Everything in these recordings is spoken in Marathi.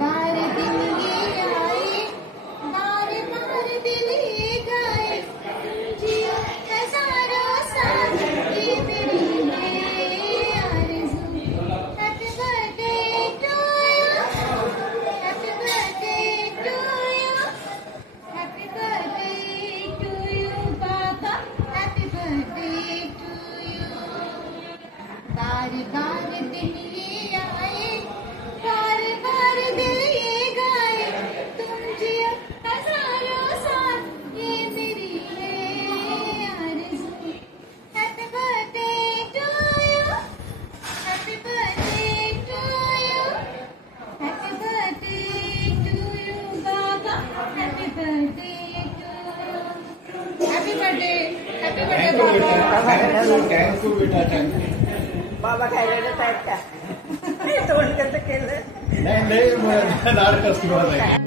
बार दिन ये आए, बार बार दिल ये गाए, तुम जियो हजारों साल, ये मेरी है आरज़ू। Happy birthday to you, happy birthday to you, happy birthday to you पापा, हैप्पी बर्थडे टू यू। बार बार दिन ये आए, बार बार दिल ये गाए, तुम जियो हजारों साल, ये मेरी है आरज़ू। Happy birthday to you, happy birthday to you, happy birthday to you बाबा, happy birthday to you. Happy birthday बाबा। थँक यू बेटा, थँक यू। बाबा खायला देत आहेत का? तोंड कसं केलं? नाही लाड कसली मला.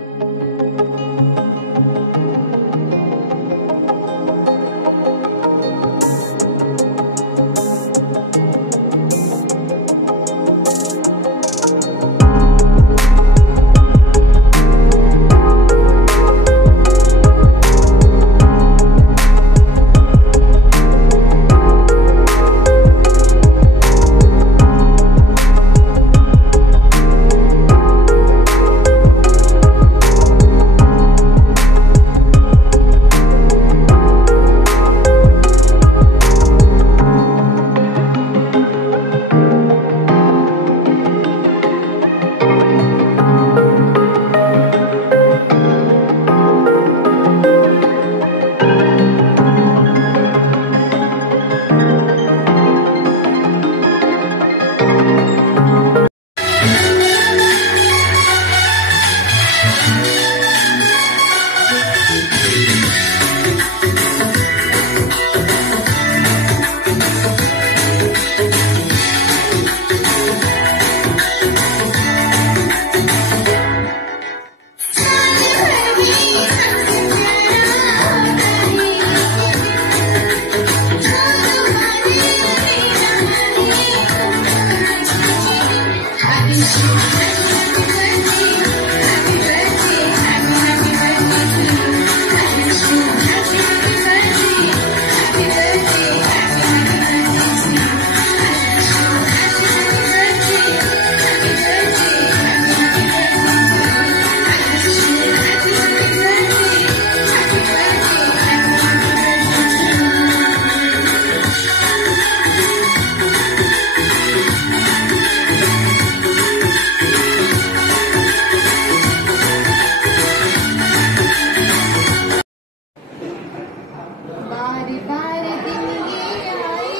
बार बार दिन ये आए,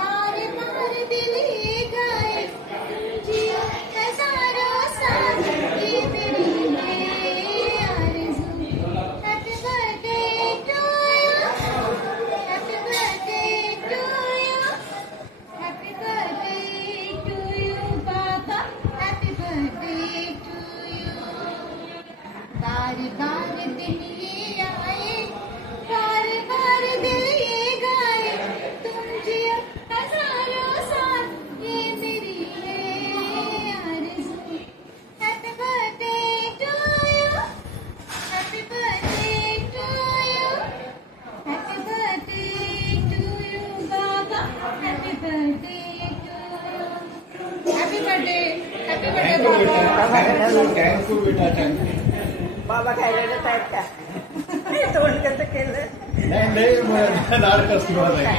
बार बार दिल ये गाए, तुम जियो हजारों साल, ये मेरी है आरज़ू। Happy birthday to you, happy birthday to you, happy birthday to you पापा, हैप्पी बर्थडे टू यू। बार बार दिन ये आए, बार बार दिल ये गाए, तुम जियो हजारों साल, ये मेरी है आरज़ू। Happy birthday to you, happy birthday to you, happy birthday to you बाबा, happy birthday to you. Happy birthday बाबा। थँक यू बेटा, थँक यू. बाबा खायला देत आहेत का? तोंड कसं केलं? नाही लाड कसली मला. मैं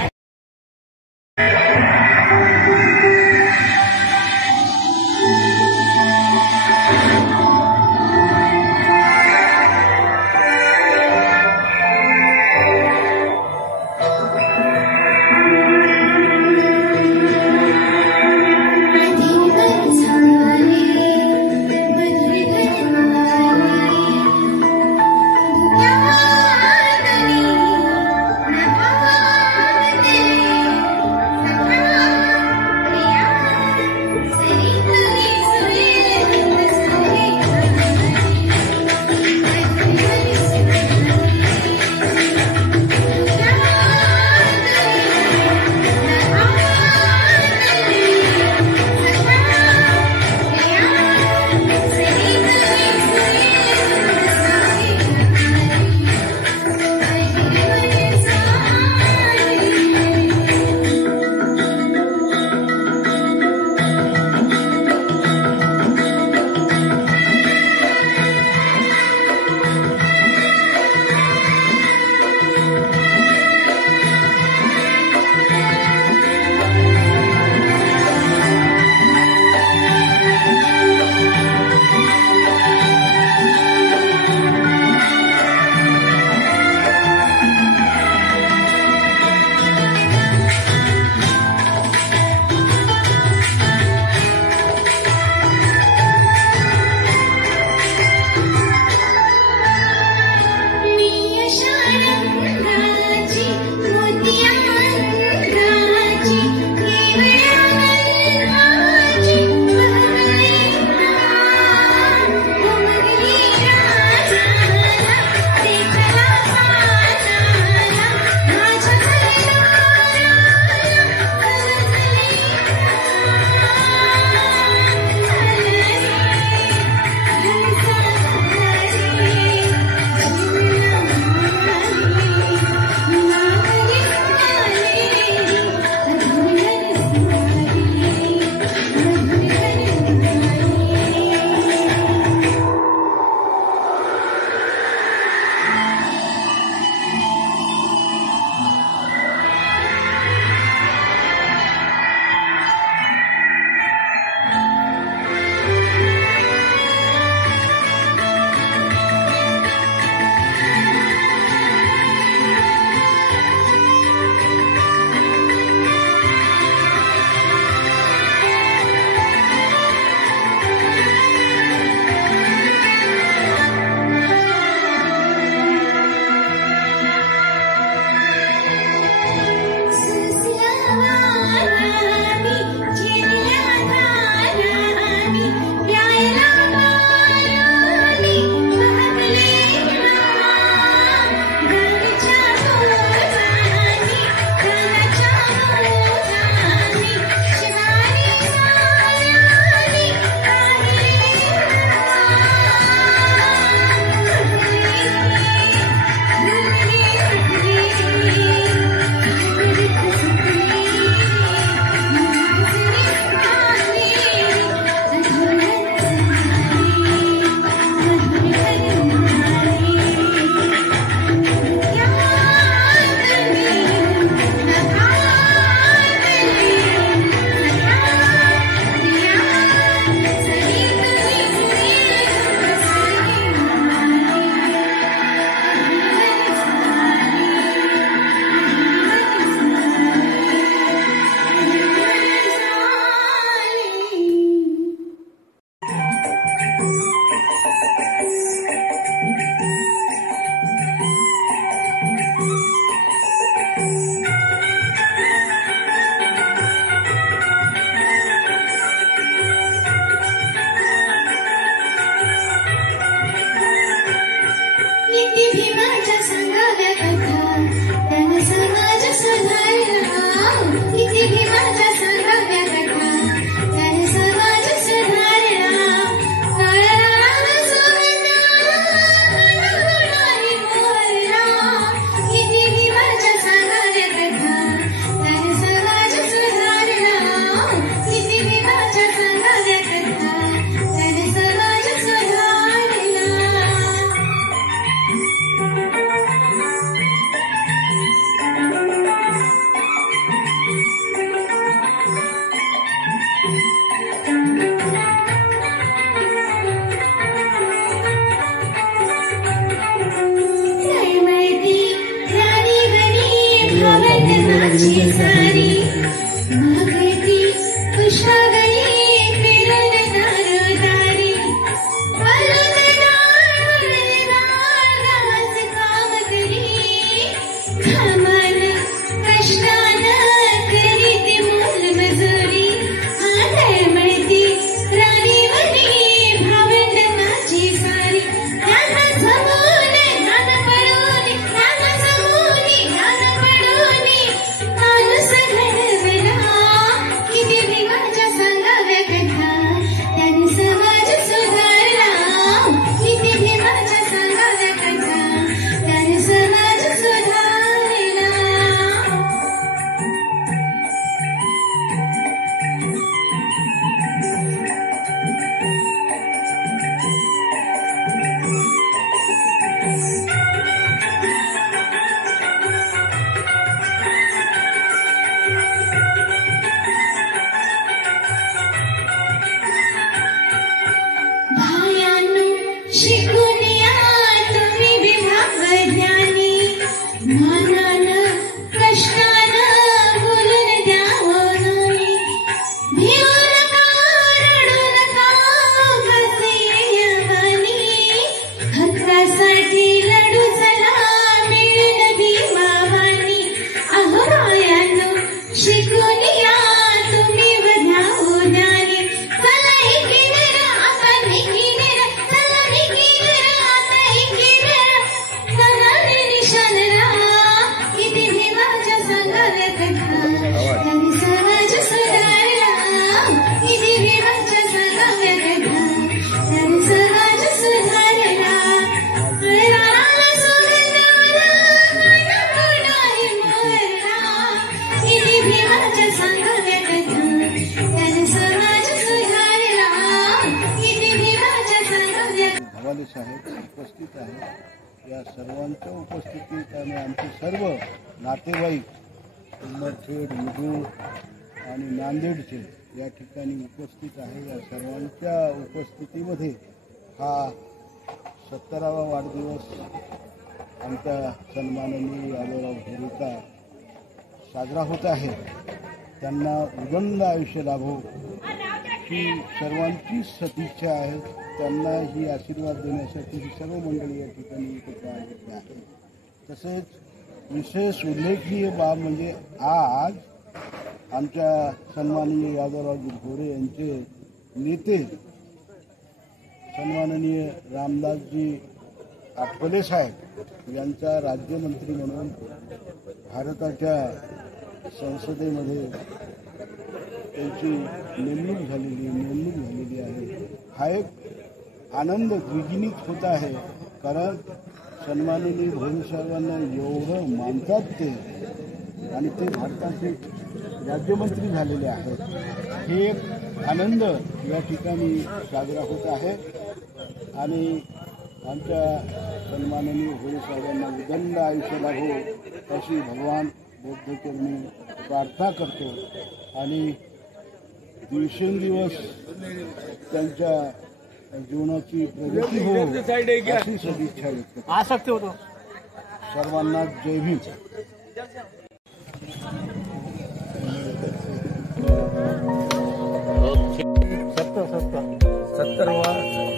शिकून या तुम्ही विभाग ज्ञानी मानानं कष्टानं बोलून द्यावं नाही भिवू नका रडू नका कसे यवनी हक्कासाठी लढू चला मिळेल भीमावानी अहो मायानो शिकून या तुम्ही वध्यावो ज्ञानी चला एकीने आता एकीने चला एकीने आता एकीने सगळे निशाण राहा किती भीमाच्या सांगाव्या कथा त्यांनी समाज सुधारला किती भीमाच्या सांगाव्या कथा त्यांनी समाज सुधारला राणाला सुगंधाला नको नाही मोरला किती भीमाच्या सांगाव्या कथा त्यांनी समाज सुधारला किती भीमाच्या सांगाव्या भवानी साहेब उपस्थित आहेत. या सर्वांच्या उपस्थितीत आणि आमचे सर्व नातेवाईक उमरखेड मुदूळ आणि नांदेडचे या ठिकाणी उपस्थित आहे. या सर्वांच्या उपस्थितीमध्ये हा 70वा वाढदिवस आमच्या सन्माननीय यादवराव भोरेचा साजरा होत आहे. त्यांना उदंड आयुष्य लाभो ही सर्वांचीच सदिच्छा आहे. त्यांना ही आशीर्वाद देण्यासाठी ही सर्व मंडळी या ठिकाणी एकत्र आलेली आहे. तसेच विशेष उल्लेखनीय बाब म्हणजे आज आमच्या सन्माननीय यादवरावजी भोरे यांचे नेते सन्माननीय रामदासजी आठवले साहेब यांचा राज्यमंत्री म्हणून भारताच्या संसदेमध्ये त्यांची नेमणूक झालेली आहे. हा एक आनंद द्विगुणित होत आहे. कारण सन्माननीय भोरे साहेबांना एवढं मानतात ते आणि ते भारताचे राज्यमंत्री झालेले आहेत. हे एक आनंद या ठिकाणी साजरा होत आहे आणि आमच्या सन्माननीय भोरे साहेबांना उदंड आयुष्य लाभो अशी भगवान बुद्धचरणी प्रार्थना करतो आणि दिवसेंदिवस त्यांच्या जीवनाची प्रगती हो अशी सदिच्छा व्यक्त करतो. सर्वांना जय भीम.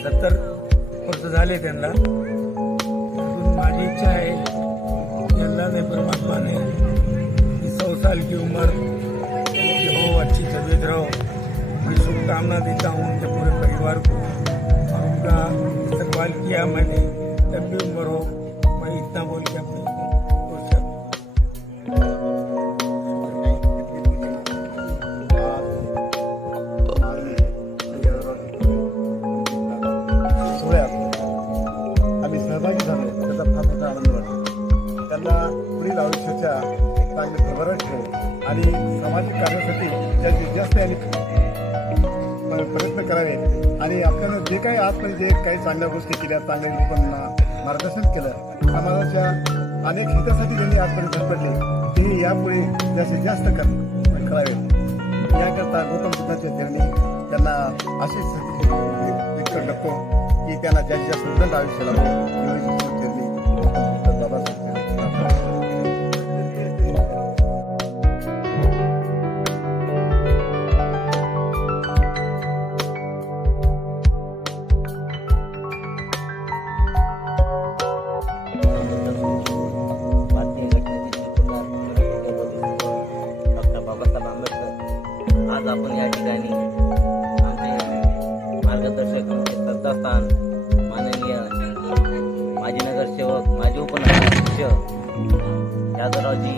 70 वर्ष झाले त्यांना. अजून माझी इच्छा आहे अल्लाह ने परमात्मा ने 100 साल की उम्र हो, अच्छी तबीयत रहो. मैं शुभकामना देता हूँ उनके पूरे परिवार को और उनका इस्तेमाल किया मैंने. लंबी उम्र हो. मैं इतना बोल के अपनी सहभागी झालो त्याचा फार मोठा आनंद वाटतो. त्यांना पुढील आयुष्याच्या चांगले भरभराट ठेव आणि सामाजिक कार्यासाठी जास्तीत जास्त यांनी प्रयत्न करावे आणि आपल्याला जे काही आजपर्यंत जे काही चांगल्या गोष्टी केल्या, चांगल्या लोकांना मार्गदर्शन केलं, समाजाच्या अनेक हितासाठी ज्यांनी आजपर्यंत धडपडले ते यापुढे जास्तीत जास्त करावे. याकरता गौतम बुद्धाच्या चरणी त्यांना असेच व्यक्त करतो की त्यांना जास्तीत जास्त उदंड आयुष्य लाभो. आज आपण या ठिकाणी आमचे मार्गदर्शक श्रद्धास्थान माननीय माजी नगरसेवक, माजी उपनगराध्यक्ष यादवरावजी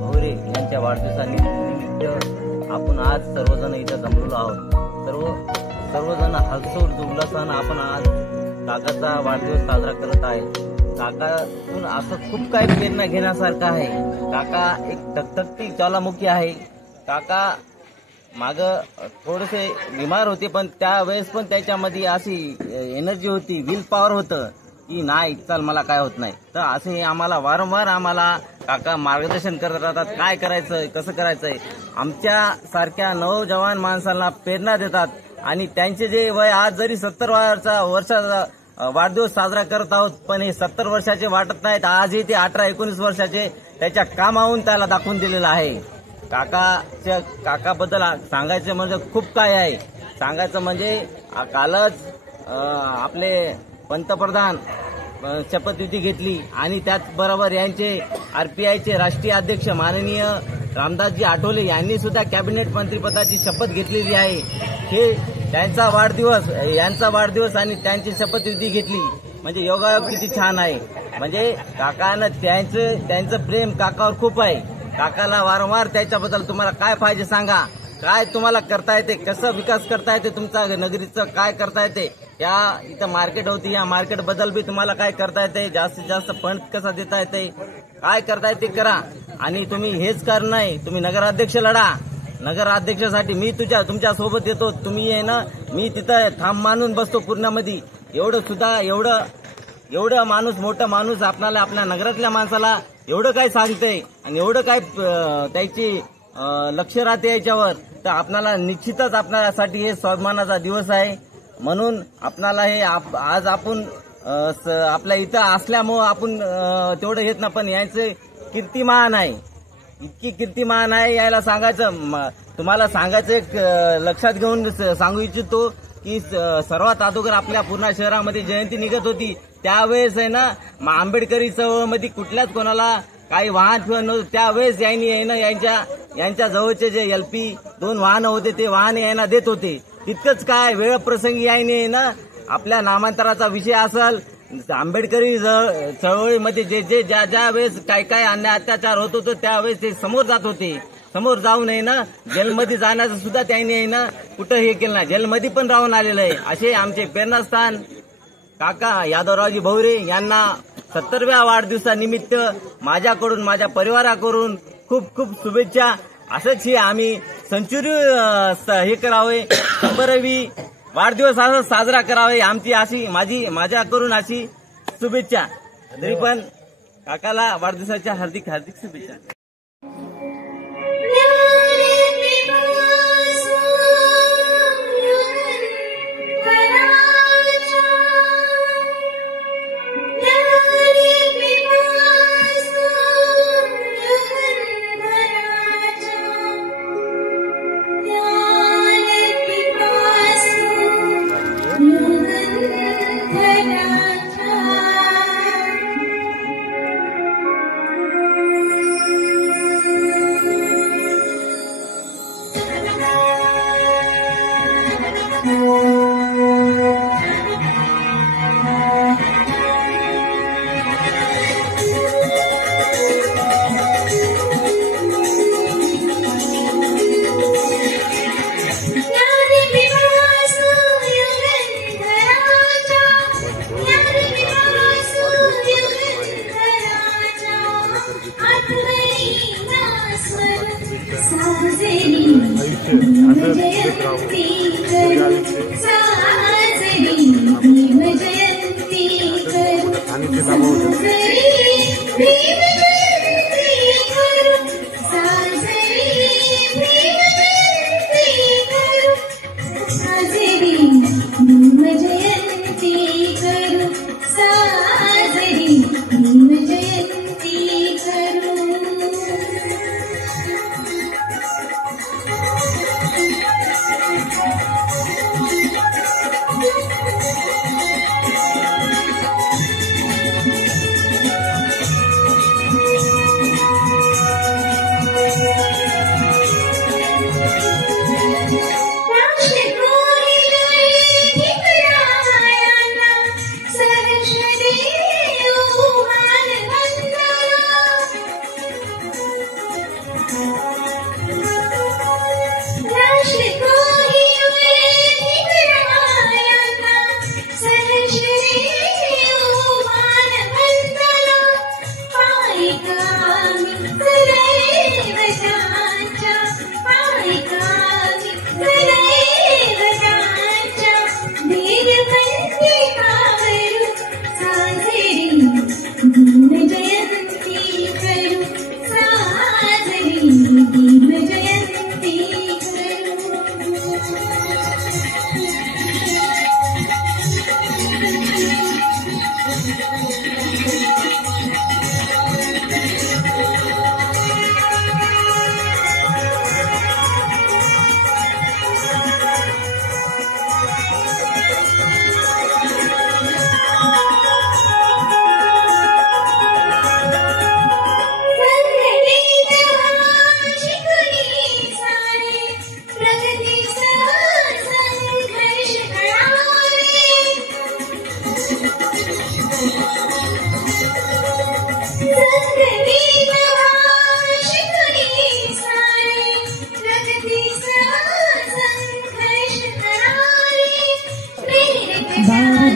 भोरे यांच्या वाढदिवसानिमित्त आपण आज सर्वजण इथं जमलेलो आहोत. सर्वजण हर्षोल्लासानं उल्हासानं आपण आज काकाचा वाढदिवस साजरा करत आहे. काकातून असं खूप काही प्रेरणा घेण्यासारखं आहे. काका एक टकटकती ज्वालामुखी आहे. काका माग थोडेसे बिमार होते पण त्यावेळेस पण त्याच्यामध्ये अशी एनर्जी होती, विल पॉवर होतं की नाही चल मला काय होत नाही. तर असे आम्हाला वारंवार आम्हाला काका मार्गदर्शन करत राहतात. काय करायचं, कसं करायचंय. आमच्या सारख्या नवजवान माणसांना प्रेरणा देतात आणि त्यांचे जे वय आज जरी 70 वर्षाचा वाढदिवस साजरा करत आहोत, पण हे 70 वर्षाचे वाटत नाहीत. आजही ते 18-19 वर्षाचे त्याच्या कामाहून त्याला दाखवून दिलेलं आहे. काकाबद्दल सांगायचं म्हणजे खूप काय आहे. सांगायचं म्हणजे कालच आपले पंतप्रधान शपथविधी घेतली आणि त्याचबरोबर यांचे आरपीआयचे राष्ट्रीय अध्यक्ष माननीय रामदासजी आठवले यांनी सुद्धा कॅबिनेट मंत्रिपदाची शपथ घेतलेली आहे. हे यांचा वाढदिवस आणि त्यांची शपथविधी घेतली म्हणजे योगायोग किती छान आहे. म्हणजे काकानं त्यांचं प्रेम काकावर खूप आहे. काकाला वारंवार त्याच्याबद्दल तुम्हाला काय पाहिजे सांगा, काय तुम्हाला करता येते, कसं विकास करता येते, तुमचा नगरीचं काय करता येते, या इथं मार्केट होती या मार्केट बद्दल बी तुम्हाला काय करता येते, जास्तीत जास्त फंड कसा देता येते, काय करता येते करा. आणि तुम्ही हेच कारण नाही, तुम्ही नगराध्यक्ष लढा. नगराध्यक्षासाठी मी तुमच्या सोबत येतो. तुम्ही आहे ना, मी तिथं थांब मानून बसतो पूर्णामध्ये. एवढं माणूस, मोठा माणूस आपल्याला, आपल्या नगरातल्या माणसाला एवढं काय सांगते आणि एवढं काय त्याची लक्ष राहते याच्यावर, तर आपल्याला निश्चितच आपल्यासाठी हे सन्मानाचा दिवस आहे. म्हणून आपल्याला हे आज आपण आपल्या इथं असल्यामुळं आपण तेवढं येत ना, पण यांचे कीर्तिमान आहे, इतकी कीर्तिमान आहे. यायला सांगायचं, तुम्हाला सांगायचं एक लक्षात घेऊन सांगू इच्छितो की सर्वात अगोदर आपल्या पूर्णा शहरामध्ये जयंती निघत होती त्यावेळेस आहे ना, आंबेडकरी चळवळीमध्ये कुठल्याच कोणाला काही वाहन फिरत नव्हतं. त्यावेळेस यांनी आहे ना, यांच्या जवळचे जे LP 2 वाहनं होते ते वाहन यांना देत होते. तितकंच काय, वेळ प्रसंगी यांनी आहे ना, आपल्या नामांतराचा विषय असेल, आंबेडकरी चळवळीमध्ये जे ज्या वेळेस काय अन्याय अत्याचार होत होतं त्यावेळेस ते समोर जात होते. समोर जाऊन आहे ना, जेलमध्ये जाण्याचं सुद्धा त्यांनी आहे ना कुठं हे केलं नाही, जेलमध्ये पण राहून आलेलं आहे. असे आमचे प्रेरणास्थान काका यादवरावजी भोवरे यांना 70व्या वाढदिवसानिमित्त माझ्याकडून, माझ्या परिवाराकडून खूप खूप शुभेच्छा. असंच हे आम्ही सेंचुरी हे करावे, 100वी वाढदिवस असं साजरा करावे, आमची अशी माझ्याकडून अशी शुभेच्छा. तरी पण काकाला वाढदिवसाच्या हार्दिक हार्दिक शुभेच्छा.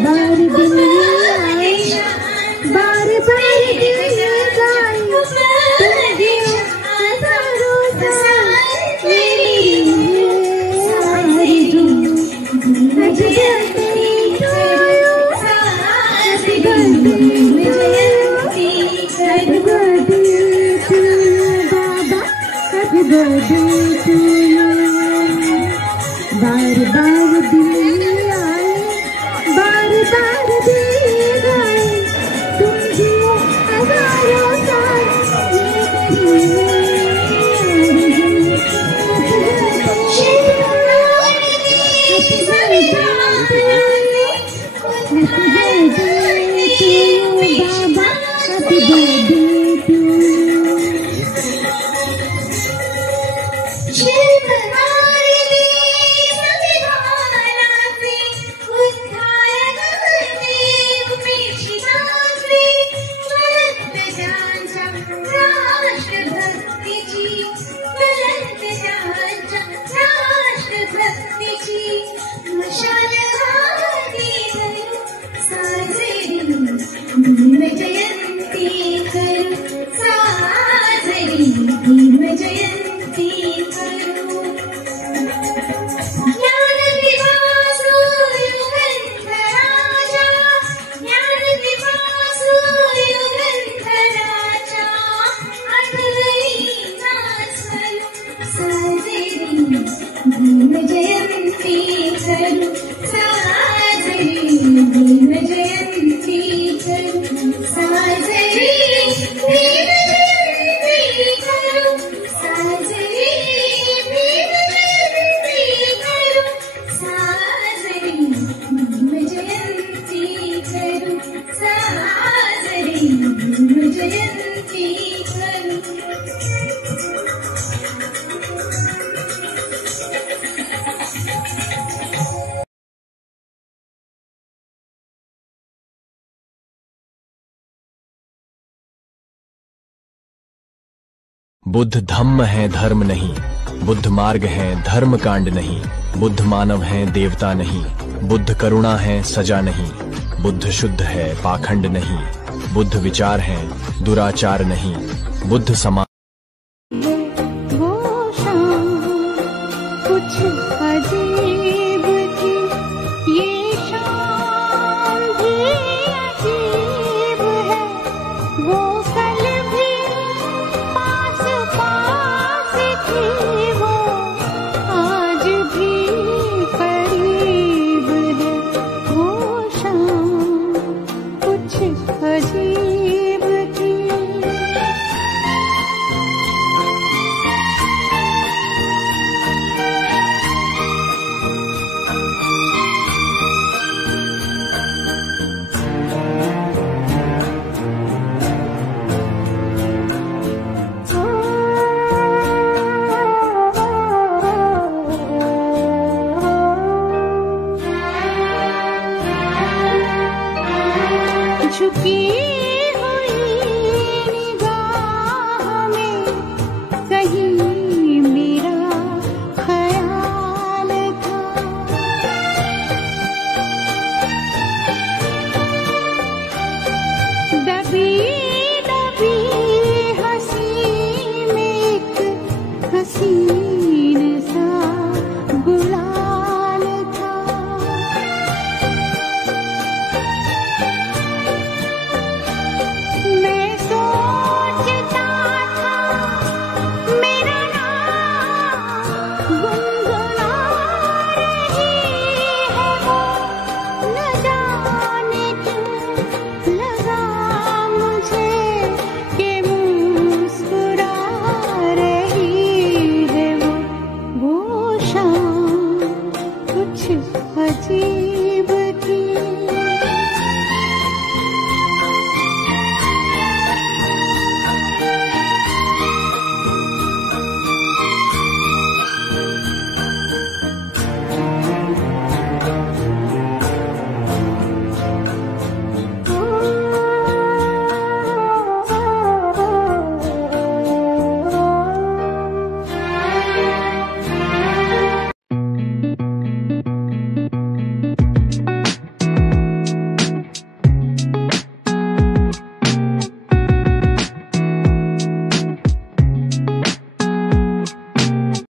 बार दिन आए, बार बार दिन जाए, तुम ही हजारों साल मेरी आरज़ू। Happy birthday to you, happy birthday to you, Baba, happy birthday to you। बार बार दिन आए, बार बार दिन गए, तुम जियो हजारों साल मेरी Happy birthday to you। जयंती करू साजरी भीम जयंती करू। ज्ञान पिपासु युगंधराजा, ज्ञान पिपासु युगंधराजा, अद्वैता स्वरूप साजरी भीम जयंती करू साजरी भीम जयंती करू साजरी भीम जयंती करू साजरी भीम जयंती करू साजरी भीम जयंती करू साजरी भीम जयंती करू। बुद्ध धम्म है धर्म नहीं, बुद्ध मार्ग है धर्म कांड नहीं, बुद्ध मानव है देवता नहीं, बुद्ध करुणा है सजा नहीं, बुद्ध शुद्ध है पाखंड नहीं, बुद्ध विचार है दुराचार नहीं, बुद्ध समान। वो शाम कुछ अजीब थी, ये शाम भी अजीब है। वो कल भी पास पास थी, वो आज भी करीब है। वो शाम कुछ अजीब थी। झुकी